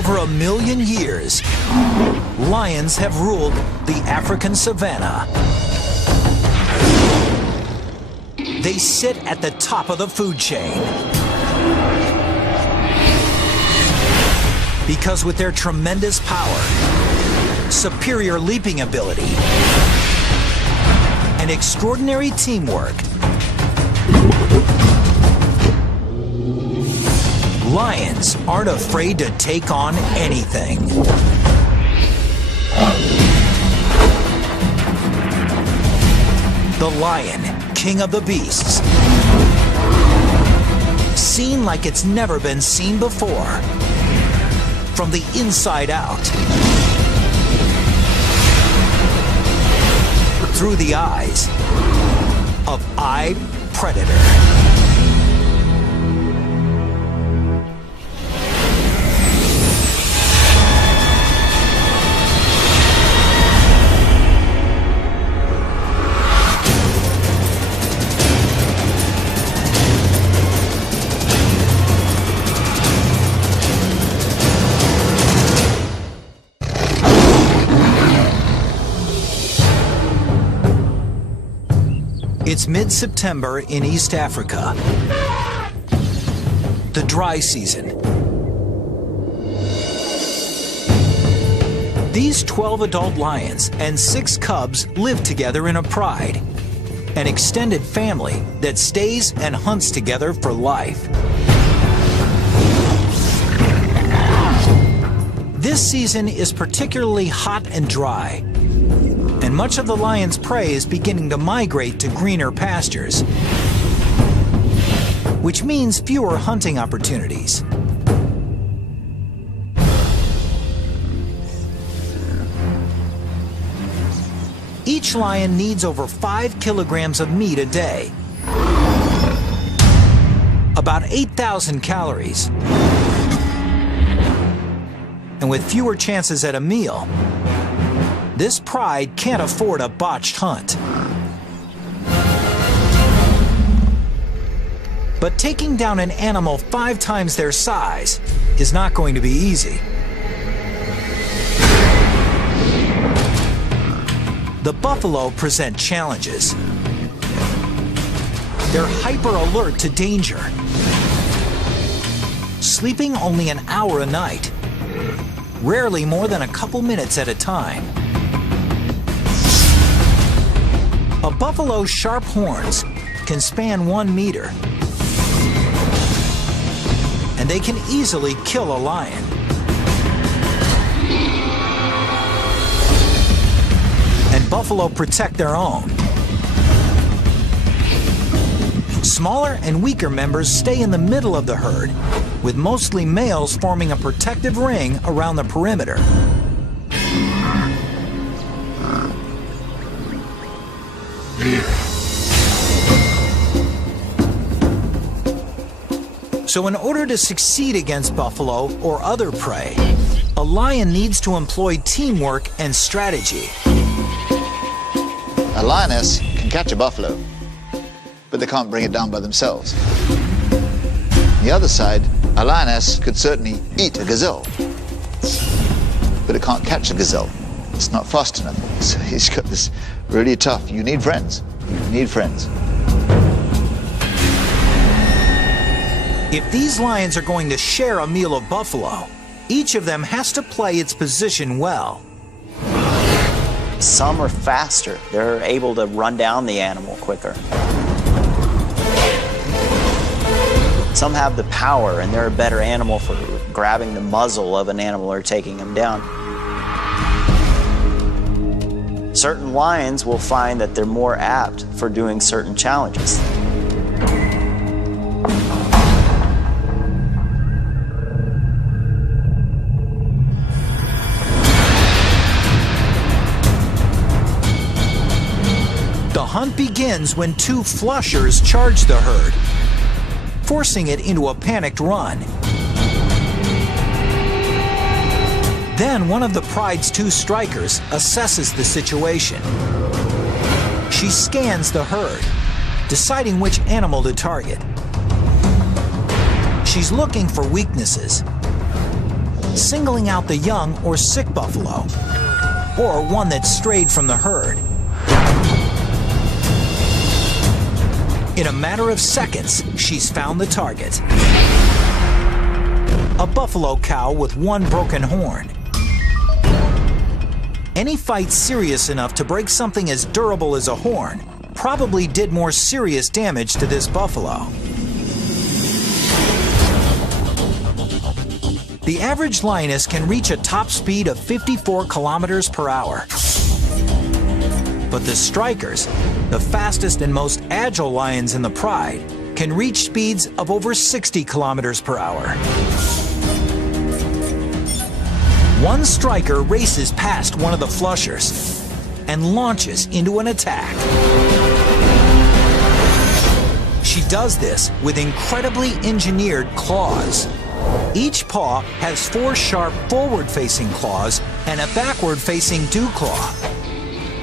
over 1 million years, lions have ruled the African savanna. They sit at the top of the food chain. Because with their tremendous power, superior leaping ability, and extraordinary teamwork, lions aren't afraid to take on anything. The lion, king of the beasts, seen like it's never been seen before, from the inside out, through the eyes of iPredator. It's mid-September in East Africa, the dry season. These 12 adult lions and 6 cubs live together in a pride, an extended family that stays and hunts together for life. This season is particularly hot and dry, and much of the lion's prey is beginning to migrate to greener pastures, which means fewer hunting opportunities. Each lion needs over 5 kilograms of meat a day, about 8,000 calories, and with fewer chances at a meal, this pride can't afford a botched hunt. But taking down an animal 5 times their size is not going to be easy. The buffalo present challenges. They're hyper alert to danger, sleeping only an hour a night, rarely more than a couple minutes at a time. A buffalo's sharp horns can span 1 meter, and they can easily kill a lion. And buffalo protect their own. Smaller and weaker members stay in the middle of the herd, with mostly males forming a protective ring around the perimeter. So in order to succeed against buffalo or other prey, a lion needs to employ teamwork and strategy. A lioness can catch a buffalo, but they can't bring it down by themselves. On the other side, a lioness could certainly eat a gazelle, but it can't catch a gazelle. It's not fast enough. So he's got this really tough. You need friends. You need friends. If these lions are going to share a meal of buffalo, each of them has to play its position well. Some are faster. They're able to run down the animal quicker. Some have the power, and they're a better animal for grabbing the muzzle of an animal or taking him down. Certain lions will find that they're more apt for doing certain challenges. The hunt begins when 2 flushers charge the herd, forcing it into a panicked run. Then one of the pride's 2 strikers assesses the situation. She scans the herd, deciding which animal to target. She's looking for weaknesses. singling out the young or sick buffalo, or one that strayed from the herd. In a matter of seconds, she's found the target. A buffalo cow with one broken horn. Any fight serious enough to break something as durable as a horn probably did more serious damage to this buffalo. The average lioness can reach a top speed of 54 kilometers per hour. But the strikers, the fastest and most agile lions in the pride, can reach speeds of over 60 kilometers per hour. One striker races past one of the flushers and launches into an attack. She does this with incredibly engineered claws. Each paw has 4 sharp forward-facing claws and a backward-facing dew claw,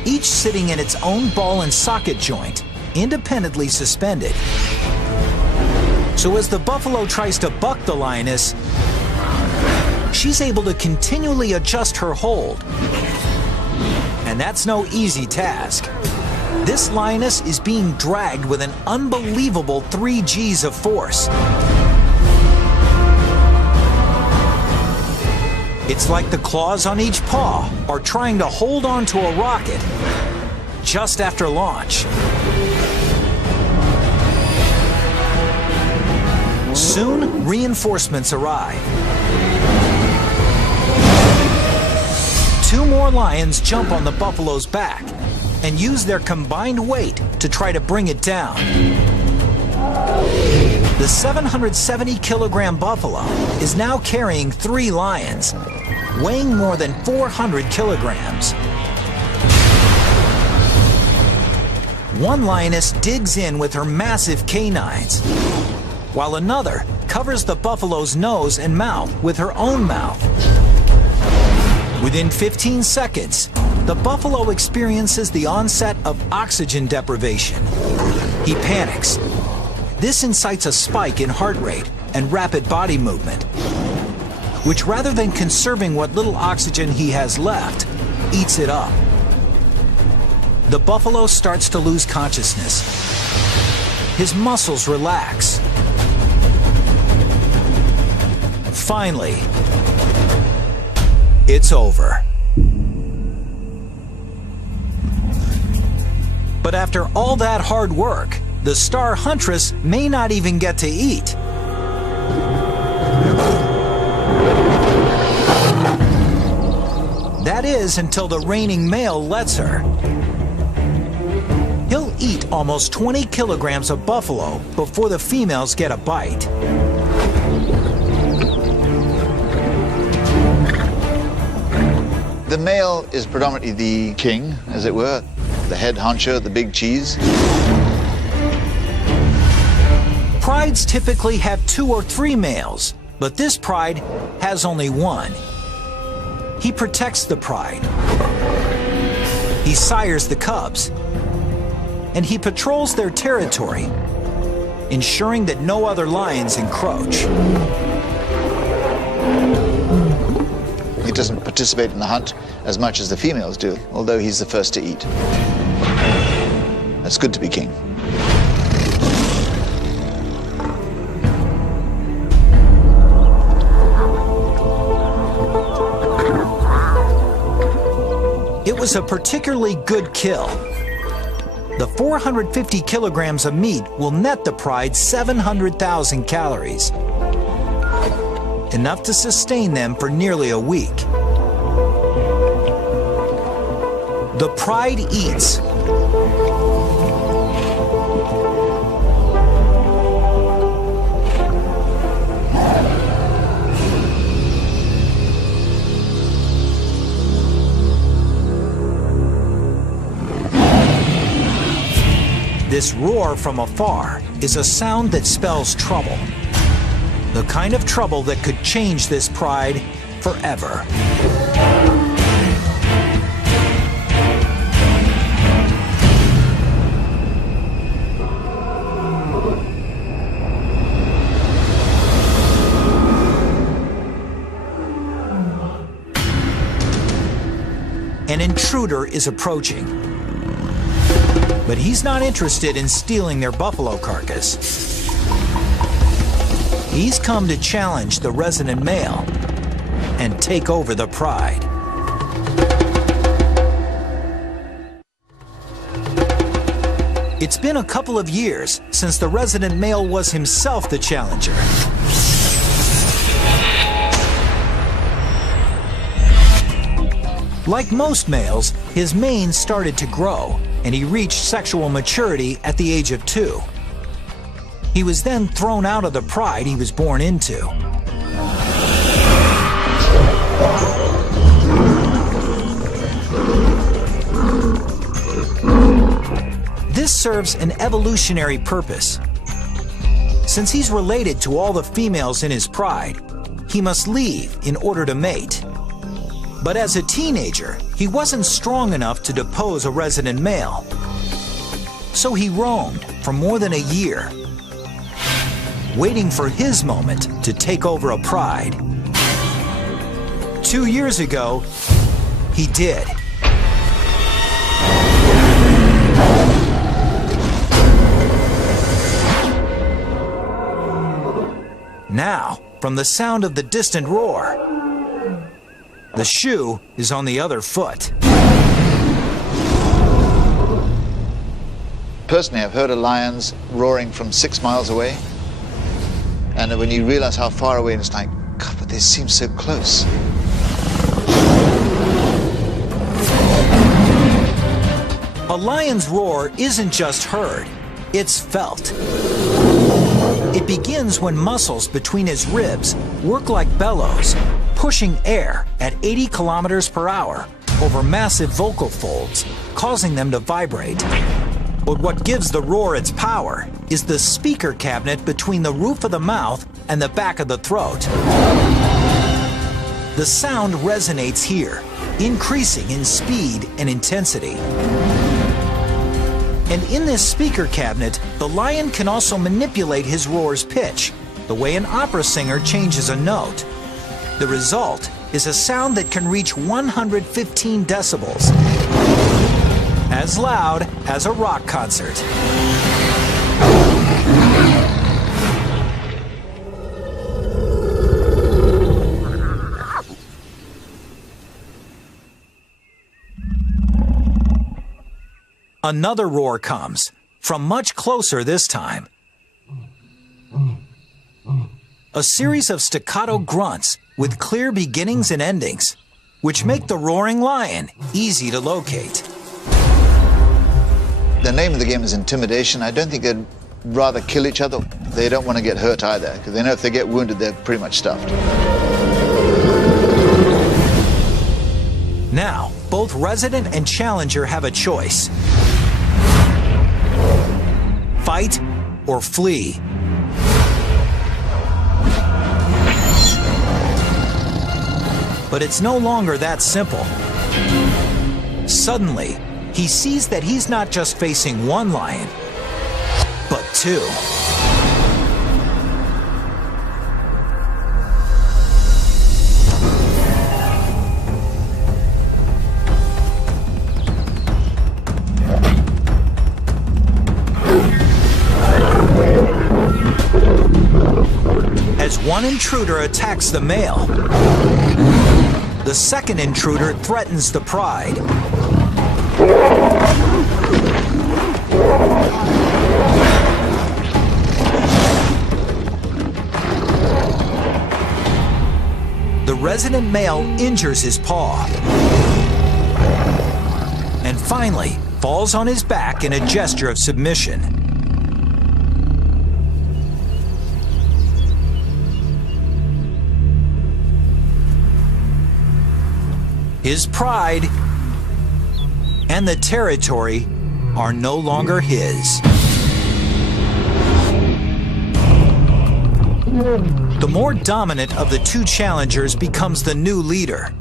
each sitting in its own ball and socket joint, independently suspended. So as the buffalo tries to buck the lioness, she's able to continually adjust her hold. And that's no easy task. This lioness is being dragged with an unbelievable 3 Gs of force. It's like the claws on each paw are trying to hold on to a rocket just after launch. Soon, reinforcements arrive. 2 more lions jump on the buffalo's back and use their combined weight to try to bring it down. The 770-kilogram buffalo is now carrying 3 lions, weighing more than 400 kilograms. One lioness digs in with her massive canines, while another covers the buffalo's nose and mouth with her own mouth. Within 15 seconds, the buffalo experiences the onset of oxygen deprivation. He panics. This incites a spike in heart rate and rapid body movement, which, rather than conserving what little oxygen he has left, eats it up. The buffalo starts to lose consciousness. His muscles relax. Finally, it's over. But after all that hard work, the star huntress may not even get to eat. That is, until the reigning male lets her. He'll eat almost 20 kilograms of buffalo before the females get a bite. The male is predominantly the king, as it were, the head honcho, the big cheese. Prides typically have 2 or 3 males, but this pride has only 1. He protects the pride. He sires the cubs. And he patrols their territory, ensuring that no other lions encroach. He doesn't participate in the hunt as much as the females do, although he's the first to eat. It's good to be king. It was a particularly good kill. The 450 kilograms of meat will net the pride 700,000 calories, enough to sustain them for nearly a week. The pride eats. This roar from afar is a sound that spells trouble. The kind of trouble that could change this pride forever. An intruder is approaching. But he's not interested in stealing their buffalo carcass. He's come to challenge the resident male and take over the pride. It's been a couple of years since the resident male was himself the challenger. Like most males, his mane started to grow, and he reached sexual maturity at the age of 2. He was then thrown out of the pride he was born into. This serves an evolutionary purpose. Since he's related to all the females in his pride, he must leave in order to mate. But as a teenager, he wasn't strong enough to depose a resident male. So he roamed for more than a year, waiting for his moment to take over a pride. 2 years ago, he did. Now, from the sound of the distant roar, the shoe is on the other foot. Personally, I've heard of lions roaring from 6 miles away. And when you realize how far away, it's like, God, but they seem so close. A lion's roar isn't just heard, it's felt. It begins when muscles between his ribs work like bellows, pushing air at 80 kilometers per hour over massive vocal folds, causing them to vibrate. But what gives the roar its power is the speaker cabinet between the roof of the mouth and the back of the throat. The sound resonates here, increasing in speed and intensity. And in this speaker cabinet, the lion can also manipulate his roar's pitch, the way an opera singer changes a note. The result is a sound that can reach 115 decibels, as loud as a rock concert. Another roar comes, from much closer this time. A series of staccato grunts with clear beginnings and endings, which make the roaring lion easy to locate. The name of the game is intimidation. I don't think they'd rather kill each other. They don't want to get hurt either, because they know if they get wounded, they're pretty much stuffed. Now, both resident and challenger have a choice. Fight or flee. But it's no longer that simple. Suddenly, he sees that he's not just facing one lion, but 2. As one intruder attacks the male, the second intruder threatens the pride. The resident male injures his paw and finally falls on his back in a gesture of submission. His pride and the territory are no longer his. The more dominant of the 2 challengers becomes the new leader.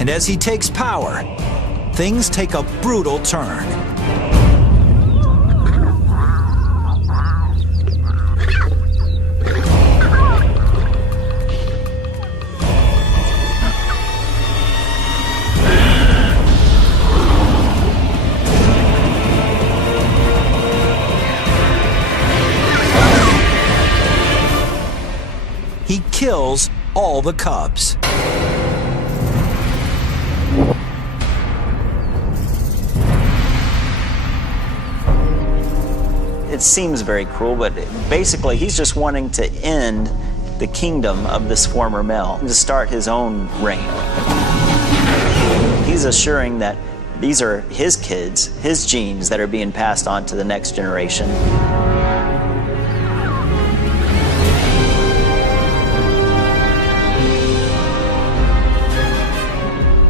And as he takes power, things take a brutal turn. kills all the cubs. It seems very cruel, but basically he's just wanting to end the kingdom of this former male, to start his own reign. He's assuring that these are his kids, his genes that are being passed on to the next generation.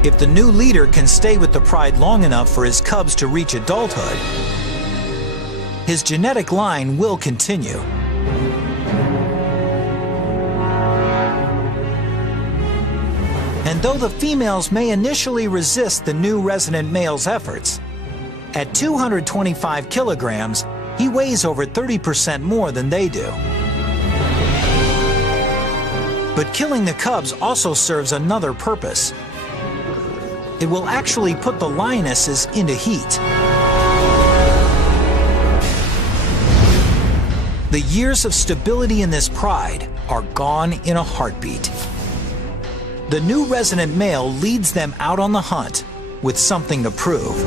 If the new leader can stay with the pride long enough for his cubs to reach adulthood, his genetic line will continue. And though the females may initially resist the new resident male's efforts, at 225 kilograms, he weighs over 30% more than they do. But killing the cubs also serves another purpose. It will actually put the lionesses into heat. The years of stability in this pride are gone in a heartbeat. The new resident male leads them out on the hunt with something to prove.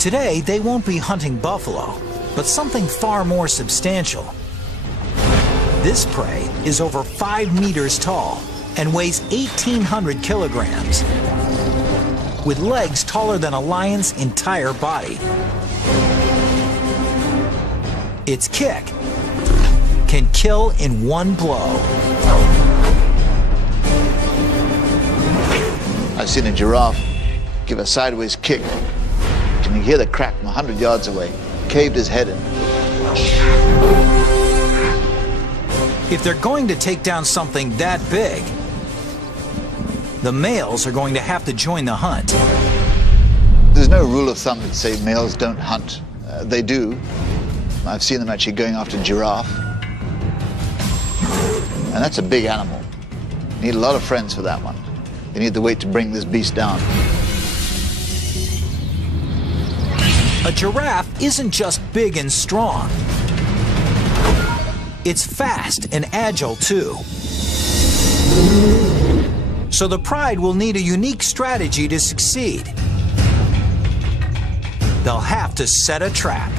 Today, they won't be hunting buffalo, but something far more substantial. This prey is over 5 meters tall and weighs 1,800 kilograms, with legs taller than a lion's entire body. Its kick can kill in one blow. I've seen a giraffe give a sideways kick. Can you hear the crack from 100 yards away? Caved his head in. If they're going to take down something that big, the males are going to have to join the hunt. There's no rule of thumb that say males don't hunt. They do. I've seen them actually going after giraffe. And that's a big animal. You need a lot of friends for that one. You need the weight to bring this beast down. A giraffe isn't just big and strong. It's fast and agile too. So the pride will need a unique strategy to succeed. They'll have to set a trap.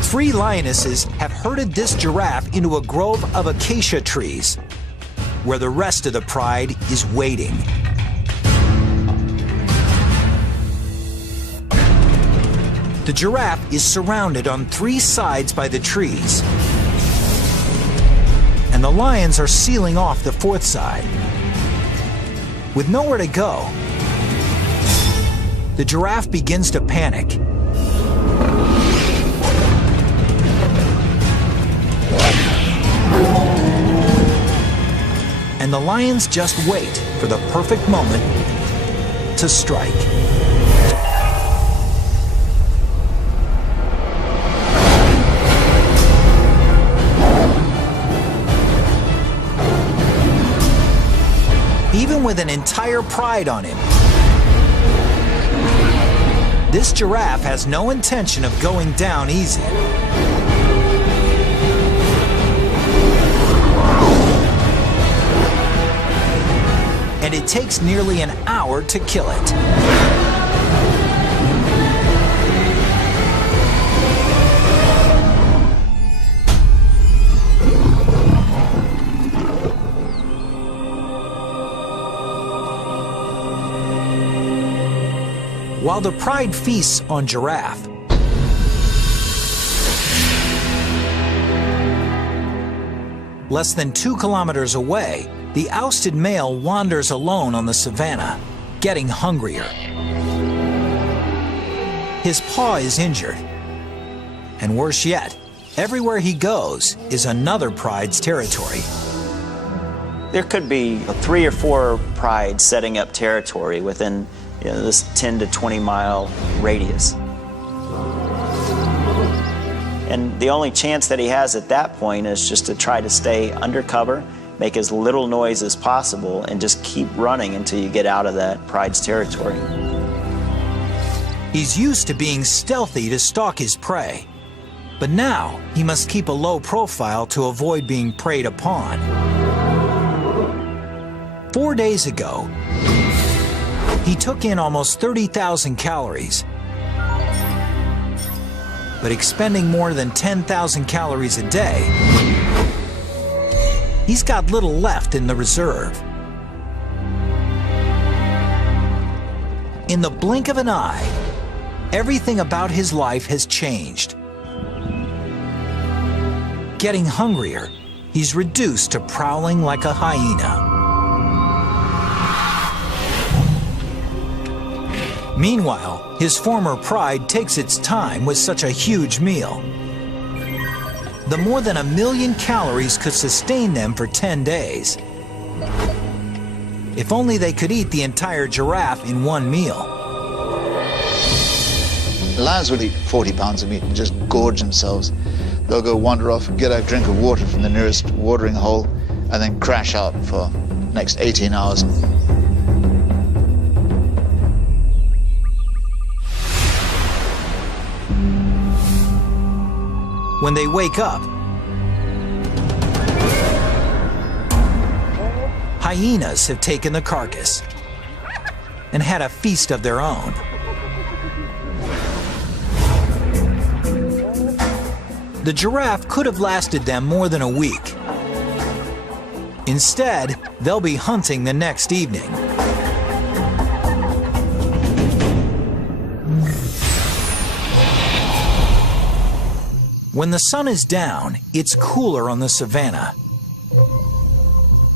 3 lionesses have herded this giraffe into a grove of acacia trees, where the rest of the pride is waiting. The giraffe is surrounded on 3 sides by the trees, and the lions are sealing off the 4th side. With nowhere to go, the giraffe begins to panic. And the lions just wait for the perfect moment to strike. Even with an entire pride on him, this giraffe has no intention of going down easy. And it takes nearly an hour to kill it. While the pride feasts on giraffe, less than 2 kilometers away, the ousted male wanders alone on the savanna, getting hungrier. His paw is injured. And worse yet, everywhere he goes is another pride's territory. There could be 3 or 4 prides setting up territory within this 10 to 20 mile radius. And the only chance that he has at that point is just to try to stay undercover, make as little noise as possible, and just keep running until you get out of that pride's territory. He's used to being stealthy to stalk his prey. But now he must keep a low profile to avoid being preyed upon. 4 days ago, he took in almost 30,000 calories. But expending more than 10,000 calories a day, he's got little left in the reserve. In the blink of an eye, everything about his life has changed. Getting hungrier, he's reduced to prowling like a hyena. Meanwhile, his former pride takes its time with such a huge meal. The more than 1 million calories could sustain them for 10 days. If only they could eat the entire giraffe in one meal. Lions will eat 40 pounds of meat and just gorge themselves. They'll go wander off and get a drink of water from the nearest watering hole and then crash out for the next 18 hours. When they wake up, hyenas have taken the carcass and had a feast of their own. The giraffe could have lasted them more than a week. Instead, they'll be hunting the next evening. When the sun is down, it's cooler on the savannah.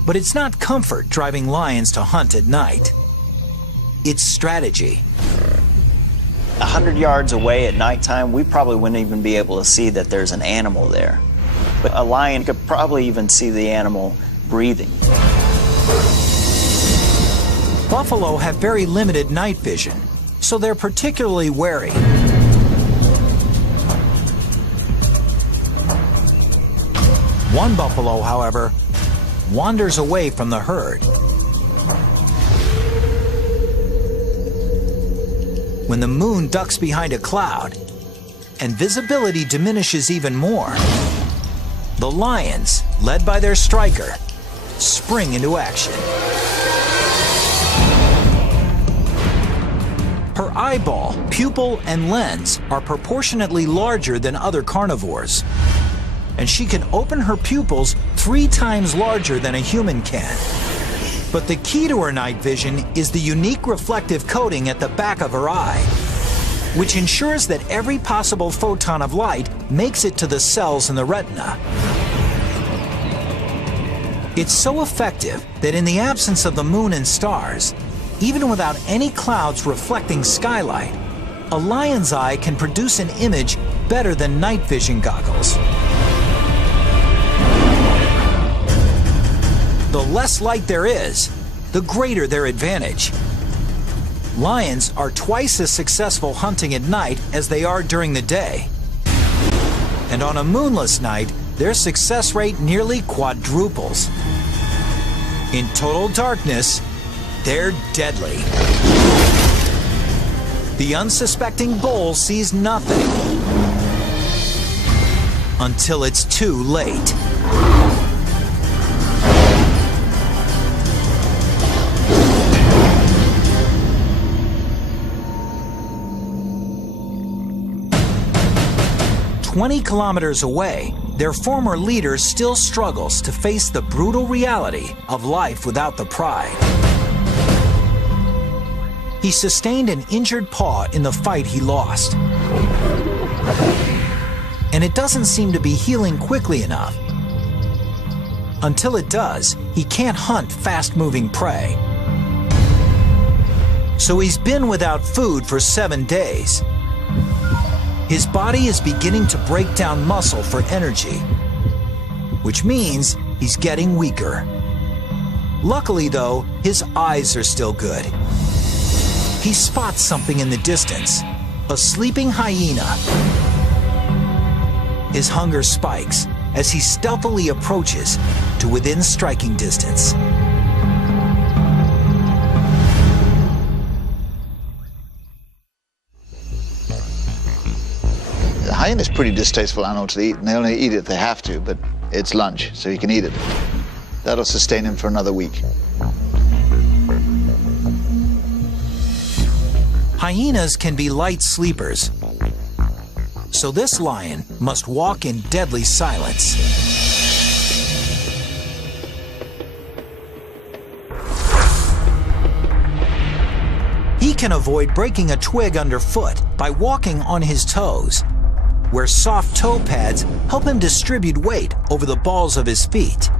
But it's not comfort driving lions to hunt at night. It's strategy. 100 yards away at nighttime, we probably wouldn't even be able to see that there's an animal there. But a lion could probably even see the animal breathing. Buffalo have very limited night vision, so they're particularly wary. One buffalo, however, wanders away from the herd. When the moon ducks behind a cloud and visibility diminishes even more, the lions, led by their striker, spring into action. Her eyeball, pupil, and lens are proportionately larger than other carnivores, and she can open her pupils 3 times larger than a human can. But the key to her night vision is the unique reflective coating at the back of her eye, which ensures that every possible photon of light makes it to the cells in the retina. It's so effective that in the absence of the moon and stars, even without any clouds reflecting skylight, a lion's eye can produce an image better than night vision goggles. The less light there is, the greater their advantage. Lions are twice as successful hunting at night as they are during the day. And on a moonless night, their success rate nearly quadruples. In total darkness, they're deadly. The unsuspecting bull sees nothing until it's too late. "20 kilometers away, their former leader still struggles to face the brutal reality of life without the pride. He sustained an injured paw in the fight he lost. And it doesn't seem to be healing quickly enough. Until it does, he can't hunt fast-moving prey. So he's been without food for 7 days. His body is beginning to break down muscle for energy, which means he's getting weaker. Luckily, though, his eyes are still good. He spots something in the distance, a sleeping hyena. His hunger spikes as he stealthily approaches to within striking distance. The hyena is a pretty distasteful animal to eat, and they only eat it if they have to, but it's lunch, so you can eat it. That'll sustain him for another week. Hyenas can be light sleepers, so this lion must walk in deadly silence. He can avoid breaking a twig underfoot by walking on his toes, where soft toe pads help him distribute weight over the balls of his feet.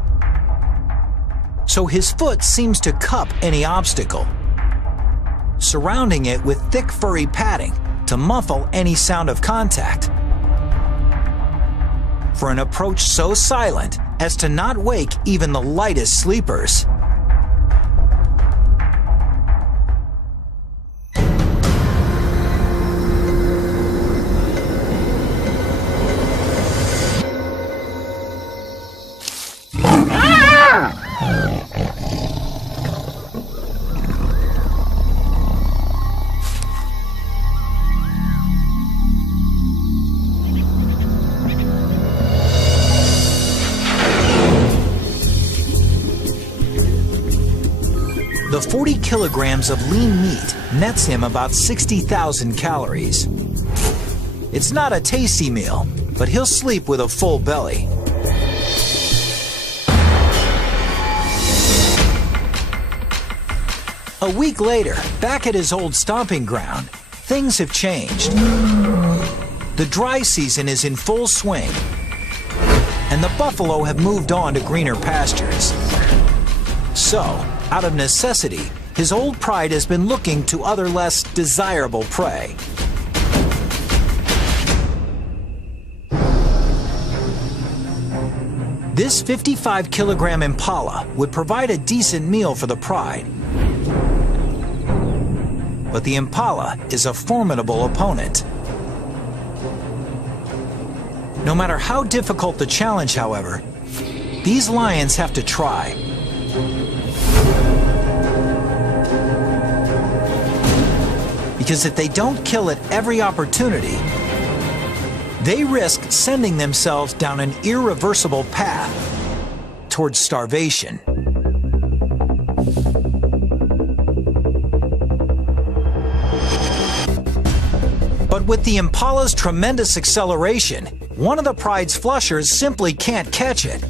So his foot seems to cup any obstacle, surrounding it with thick furry padding to muffle any sound of contact. For an approach so silent as to not wake even the lightest sleepers. The 40 kilograms of lean meat nets him about 60,000 calories. It's not a tasty meal, but he'll sleep with a full belly. A week later, back at his old stomping ground, things have changed. The dry season is in full swing, and the buffalo have moved on to greener pastures. So, out of necessity, his old pride has been looking to other less desirable prey. This 55-kilogram impala would provide a decent meal for the pride. But the impala is a formidable opponent. No matter how difficult the challenge, however, these lions have to try. Because if they don't kill at every opportunity, they risk sending themselves down an irreversible path towards starvation. But with the impala's tremendous acceleration, one of the pride's flushers simply can't catch it.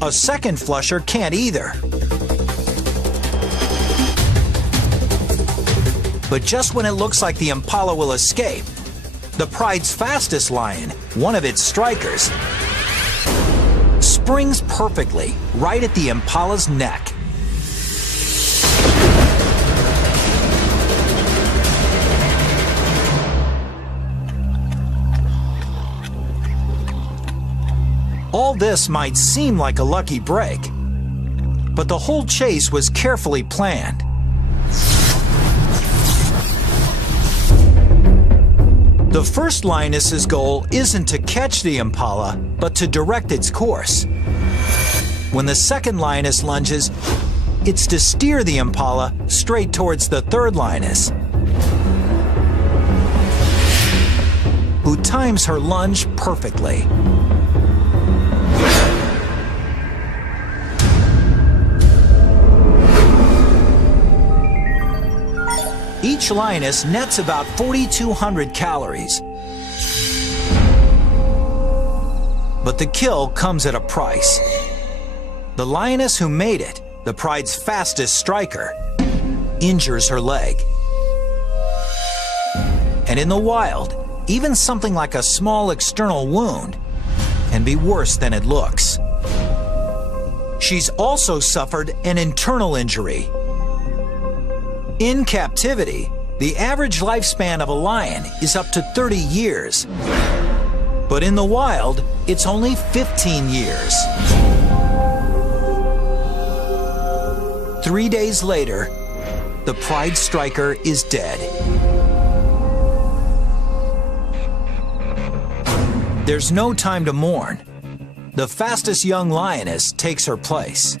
A second flusher can't either. But just when it looks like the impala will escape, the pride's fastest lion, one of its strikers, springs perfectly right at the impala's neck. All this might seem like a lucky break, but the whole chase was carefully planned. The first lioness's goal isn't to catch the impala, but to direct its course. When the second lioness lunges, it's to steer the impala straight towards the third lioness, who times her lunge perfectly. Each lioness nets about 4,200 calories. But the kill comes at a price. The lioness who made it, the pride's fastest striker, injures her leg. And in the wild, even something like a small external wound can be worse than it looks. She's also suffered an internal injury. In captivity, the average lifespan of a lion is up to 30 years. But in the wild, it's only 15 years. 3 days later, the pride striker is dead. There's no time to mourn. The fastest young lioness takes her place.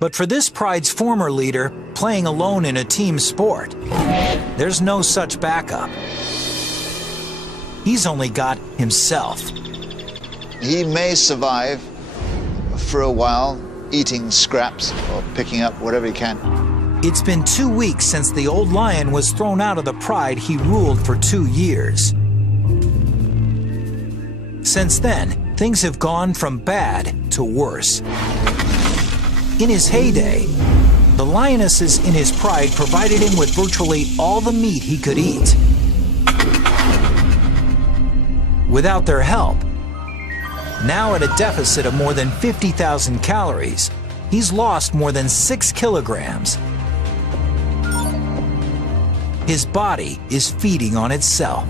But for this pride's former leader, playing alone in a team sport, there's no such backup. He's only got himself. He may survive for a while, eating scraps or picking up whatever he can. It's been 2 weeks since the old lion was thrown out of the pride he ruled for 2 years. Since then, things have gone from bad to worse. In his heyday, the lionesses in his pride provided him with virtually all the meat he could eat. Without their help, now at a deficit of more than 50,000 calories, he's lost more than 6 kilograms. His body is feeding on itself.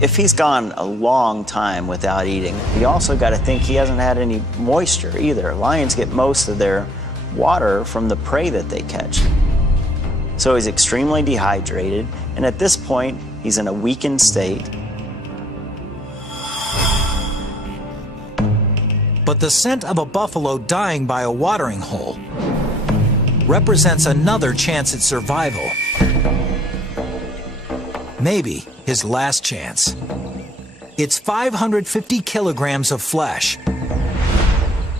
If he's gone a long time without eating, you also got to think he hasn't had any moisture either. Lions get most of their water from the prey that they catch. So he's extremely dehydrated, and at this point, he's in a weakened state. But the scent of a buffalo dying by a watering hole represents another chance at survival. Maybe his last chance. It's 550 kilograms of flesh.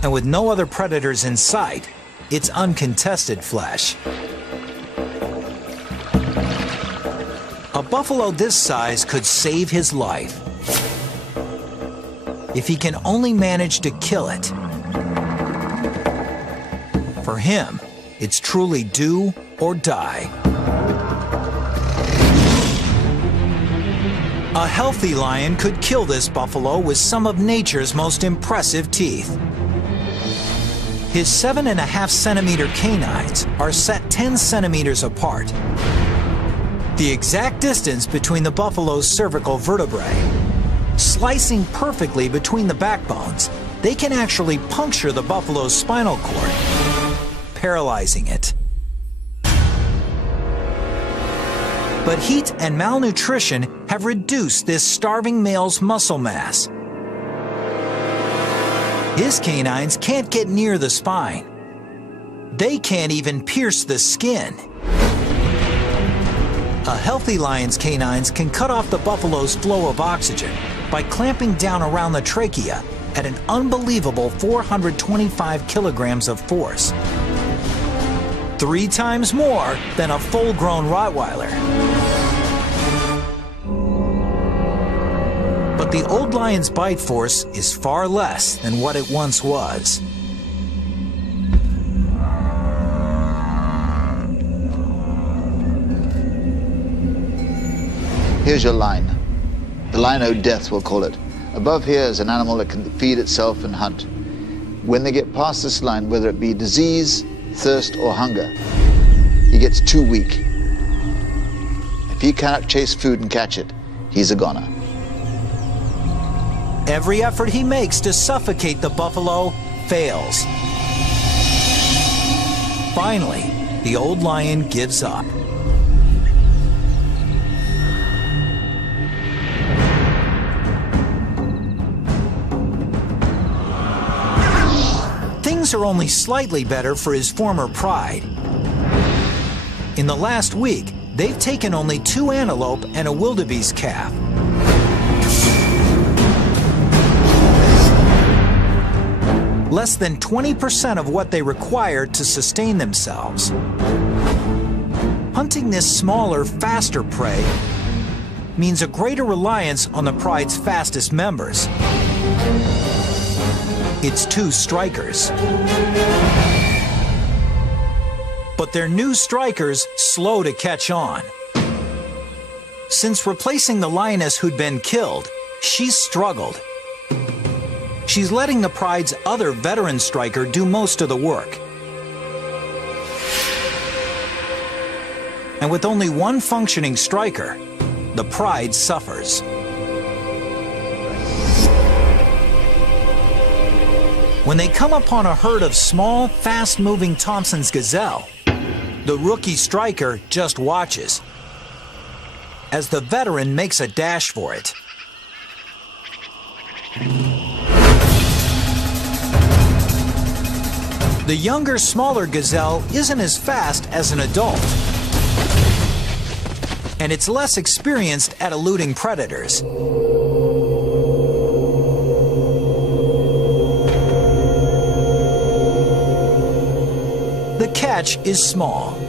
And with no other predators in sight, it's uncontested flesh. A buffalo this size could save his life if he can only manage to kill it. For him, it's truly do or die. A healthy lion could kill this buffalo with some of nature's most impressive teeth. His 7.5 centimeter canines are set 10 centimeters apart, the exact distance between the buffalo's cervical vertebrae. Slicing perfectly between the backbones, they can actually puncture the buffalo's spinal cord, paralyzing it. But heat and malnutrition have reduced this starving male's muscle mass. His canines can't get near the spine. They can't even pierce the skin. A healthy lion's canines can cut off the buffalo's flow of oxygen by clamping down around the trachea at an unbelievable 425 kilograms of force. 3 times more than a full-grown Rottweiler. But the old lion's bite force is far less than what it once was. Here's your line. The line o' death, we'll call it. Above here is an animal that can feed itself and hunt. When they get past this line, whether it be disease, thirst, or hunger, he gets too weak. If he cannot chase food and catch it, he's a goner. Every effort he makes to suffocate the buffalo fails. Finally, the old lion gives up. Things are only slightly better for his former pride. In the last week, they've taken only 2 antelope and a wildebeest calf. Less than 20% of what they require to sustain themselves. Hunting this smaller, faster prey means a greater reliance on the pride's fastest members. It's 2 strikers. But their new strikers slow to catch on. Since replacing the lioness who'd been killed, she's struggled. She's letting the pride's other veteran striker do most of the work. And with only one functioning striker, the pride suffers. When they come upon a herd of small, fast-moving Thompson's gazelle, the rookie striker just watches as the veteran makes a dash for it. The younger, smaller gazelle isn't as fast as an adult, and it's less experienced at eluding predators. The catch is small.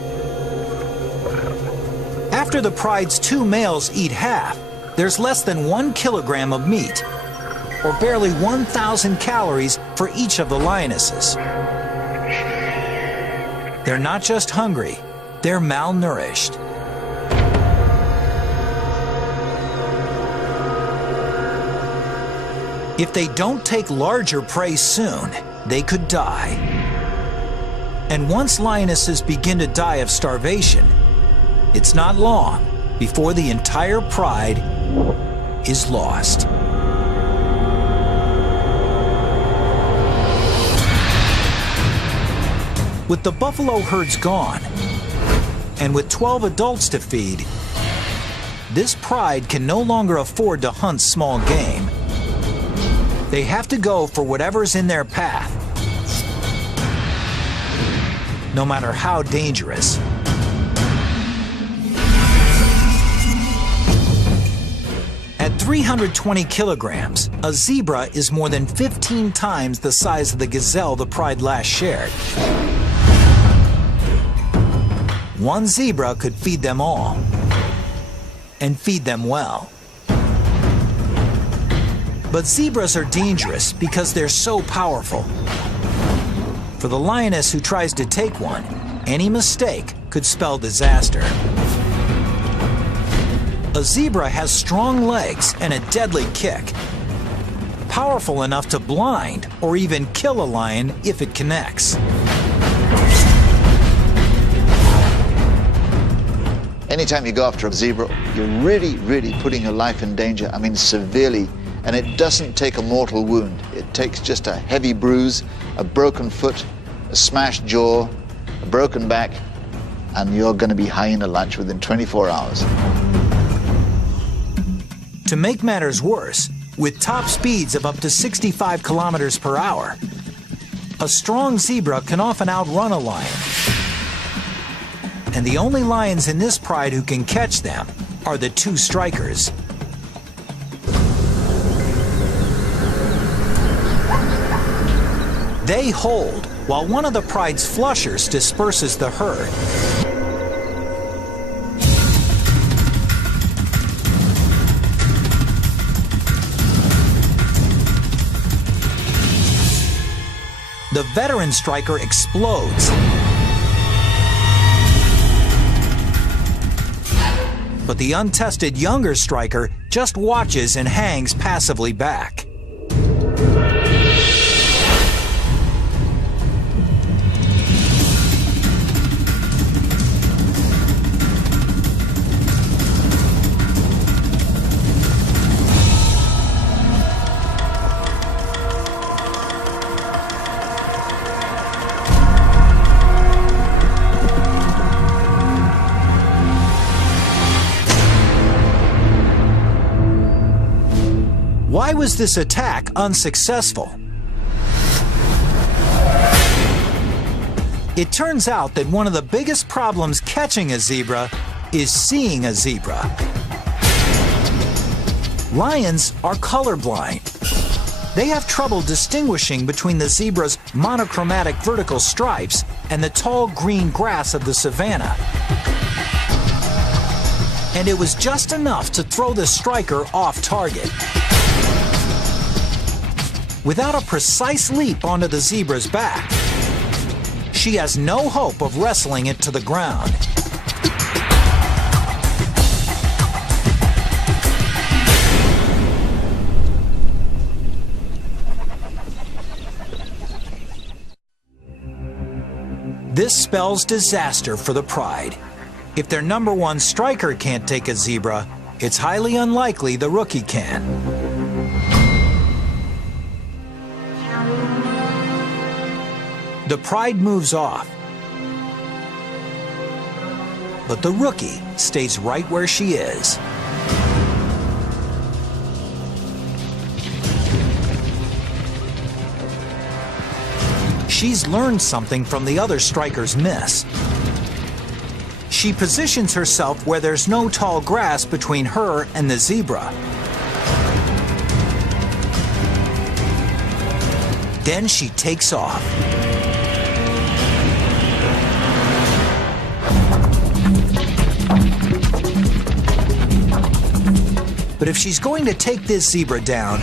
After the pride's 2 males eat half, there's less than 1 kilogram of meat, or barely 1,000 calories for each of the lionesses. They're not just hungry, they're malnourished. If they don't take larger prey soon, they could die. And once lionesses begin to die of starvation, it's not long before the entire pride is lost. With the buffalo herds gone, and with 12 adults to feed, this pride can no longer afford to hunt small game. They have to go for whatever's in their path, no matter how dangerous. At 320 kilograms, a zebra is more than 15 times the size of the gazelle the pride last shared. One zebra could feed them all, and feed them well. But zebras are dangerous because they're so powerful. For the lioness who tries to take one, any mistake could spell disaster. A zebra has strong legs and a deadly kick, powerful enough to blind or even kill a lion if it connects. Anytime you go after a zebra, you're really putting your life in danger. I mean, severely. And it doesn't take a mortal wound. It takes just a heavy bruise, a broken foot, a smashed jaw, a broken back, and you're going to be hyena lunch within 24 hours. To make matters worse, with top speeds of up to 65 kilometers per hour, a strong zebra can often outrun a lion. And the only lions in this pride who can catch them are the 2 strikers. They hold while one of the pride's flushers disperses the herd. The veteran striker explodes. But the untested younger striker just watches and hangs passively back. Why was this attack unsuccessful? It turns out that one of the biggest problems catching a zebra is seeing a zebra. Lions are colorblind. They have trouble distinguishing between the zebra's monochromatic vertical stripes and the tall green grass of the savanna. And it was just enough to throw the striker off target. Without a precise leap onto the zebra's back, she has no hope of wrestling it to the ground. This spells disaster for the pride. If their #1 striker can't take a zebra, it's highly unlikely the rookie can. The pride moves off, but the rookie stays right where she is. She's learned something from the other strikers' miss. She positions herself where there's no tall grass between her and the zebra. Then she takes off. But if she's going to take this zebra down,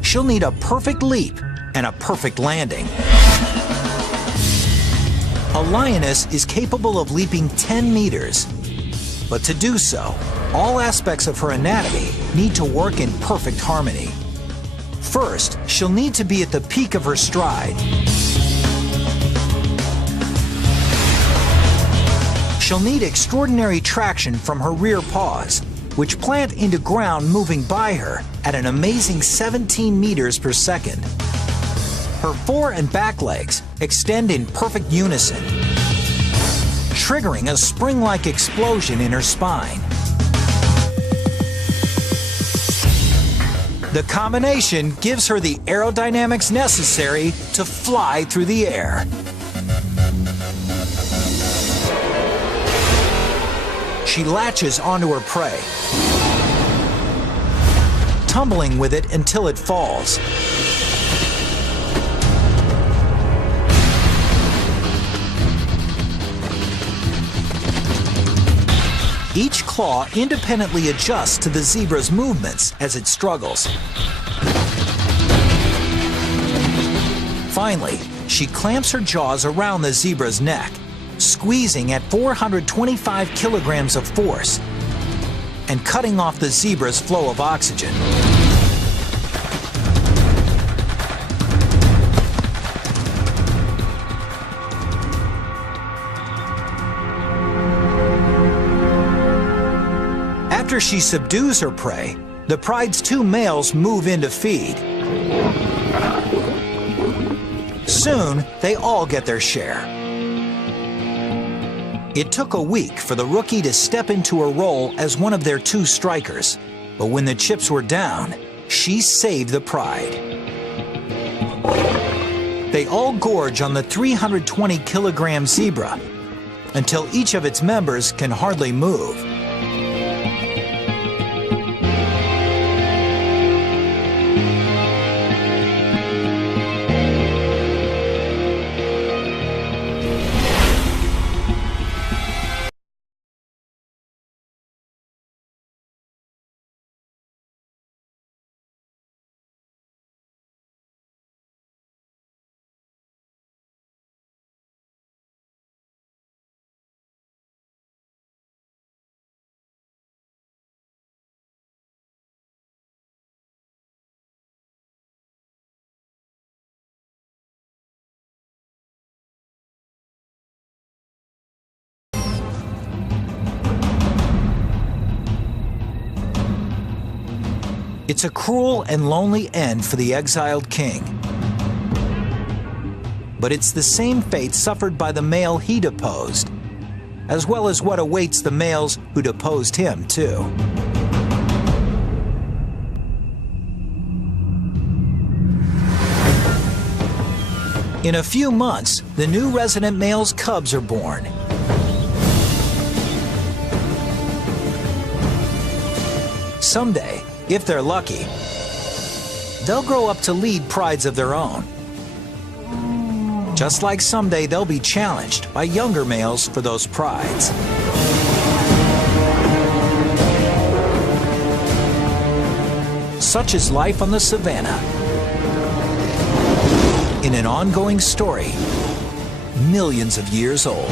she'll need a perfect leap and a perfect landing. A lioness is capable of leaping 10 meters. But to do so, all aspects of her anatomy need to work in perfect harmony. First, she'll need to be at the peak of her stride. She'll need extraordinary traction from her rear paws, which plant into ground moving by her at an amazing 17 meters per second. Her fore and back legs extend in perfect unison, triggering a spring-like explosion in her spine. The combination gives her the aerodynamics necessary to fly through the air. She latches onto her prey, tumbling with it until it falls. Each claw independently adjusts to the zebra's movements as it struggles. Finally, she clamps her jaws around the zebra's neck, squeezing at 425 kilograms of force and cutting off the zebra's flow of oxygen. After she subdues her prey, the pride's two males move in to feed. Soon, they all get their share. It took a week for the rookie to step into her role as one of their two strikers, but when the chips were down, she saved the pride. They all gorge on the 320-kilogram zebra until each of its members can hardly move. It's a cruel and lonely end for the exiled king. But it's the same fate suffered by the male he deposed, as well as what awaits the males who deposed him, too. In a few months, the new resident male's cubs are born. Someday, if they're lucky, they'll grow up to lead prides of their own. Just like someday they'll be challenged by younger males for those prides. Such is life on the savannah, in an ongoing story millions of years old.